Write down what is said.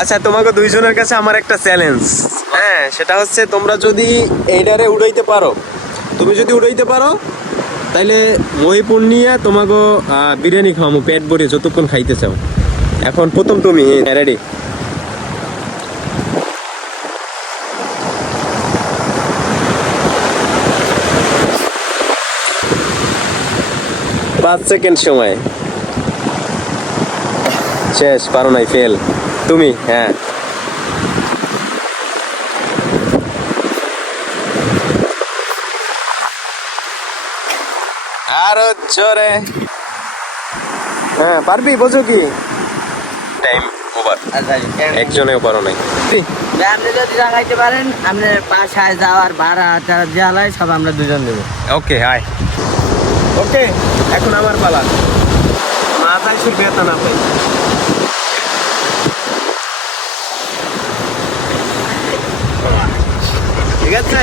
আচ্ছা, তোমাকে দুইজনের কাছে আমার একটা চ্যালেঞ্জ। হ্যাঁ, সেটা হচ্ছে তোমরা যদি এইটারে উড়াইতে পারো, তুমি যদি উড়াইতে পারো তাইলে মহিপুর নিয়ে তোমাকে বিরিয়ানি খাওয়াবো পেট ভরে যতক্ষণ খাইতে চাও। এখন প্রথম তুমি রেডি? 5 সেকেন্ড সময় শেষ। পারো নাই, ফেল তুমি। হ্যাঁ, আরো জোরে। হ্যাঁ পারবি, বোঝো কি টাইম ওভার। একজনেও পারো নাই। আপনি যদি লাগাইতে পারেন আপনার বাসায় যাওয়ার ভাড়া টাড়া জ্বালায় সব আমরা দুজন দেবো। ওকে হাই। ওকে, এখন আমার পালা। মাথায় সে ব্যথা না পাই। ঠিক আছে।